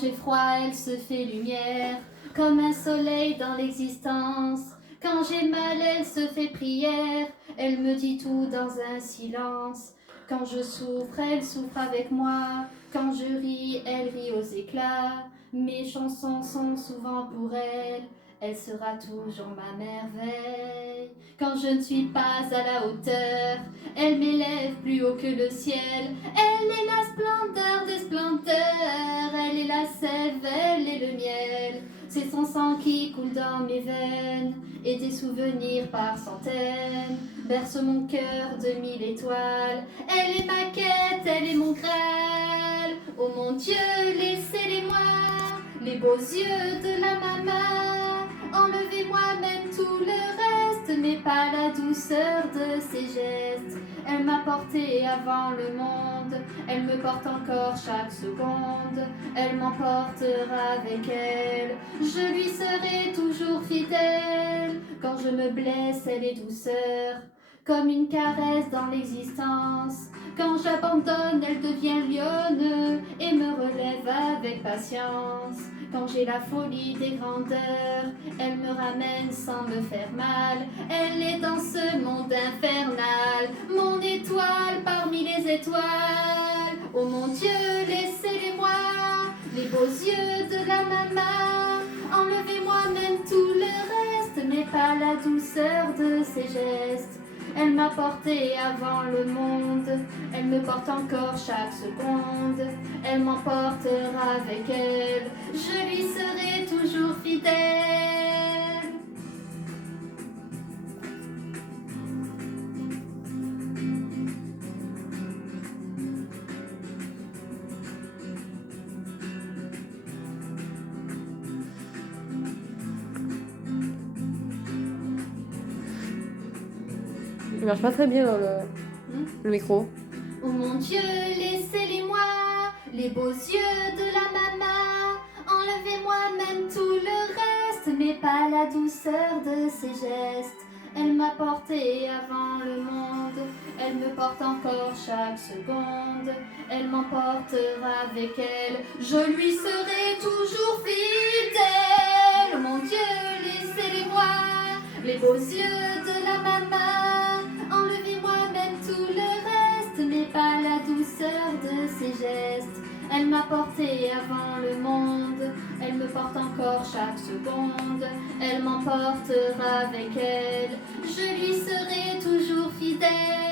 j'ai froid, elle se fait lumière, comme un soleil dans l'existence. Quand j'ai mal, elle se fait prière, elle me dit tout dans un silence. Quand je souffre, elle souffre avec moi, quand je ris, elle rit aux éclats. Mes chansons sont souvent pour elle, elle sera toujours ma merveille. Quand je ne suis pas à la hauteur, elle m'élève plus haut que le ciel. Elle est la splendeur des splendeurs, elle est la sève, elle est le miel. C'est son sang qui coule dans mes veines, et des souvenirs par centaines berce mon cœur de 1000 étoiles. Elle est ma quête, elle est mon Graal. Oh mon Dieu, laissez-les-moi, les beaux yeux de la maman. Enlevez-moi même tout le reste, mais pas la douceur de ses gestes. Elle m'a porté avant le monde, elle me porte encore chaque seconde. Elle m'emportera avec elle, je lui serai toujours fidèle. Quand je me blesse, elle est douceur, comme une caresse dans l'existence. Quand j'abandonne, elle devient lionne et me relève avec patience. Quand j'ai la folie des grandeurs, elle me ramène sans me faire mal. Elle est dans ce monde infernal, mon étoile parmi les étoiles. Oh mon Dieu, laissez-les-moi, les beaux yeux de la maman. Enlevez-moi même tout le reste, mais pas la douceur de ses gestes. Elle m'a porté avant le monde, elle me porte encore chaque seconde. Elle m'emportera avec elle, je lui serai toujours fidèle. Il marche pas très bien dans le micro. Oh mon Dieu, laissez-les-moi, les beaux yeux de la maman. Enlevez-moi même tout le reste, mais pas la douceur de ses gestes. Elle m'a porté avant le monde, elle me porte encore chaque seconde. Elle m'emportera avec elle, je lui serai toujours fidèle. Oh mon Dieu, laissez-les-moi, les beaux yeux de la maman. Enlevez-moi même tout le reste, mais pas la douceur de ses gestes. Elle m'a porté avant le monde, elle me porte encore chaque seconde. Elle m'emportera avec elle, je lui serai toujours fidèle.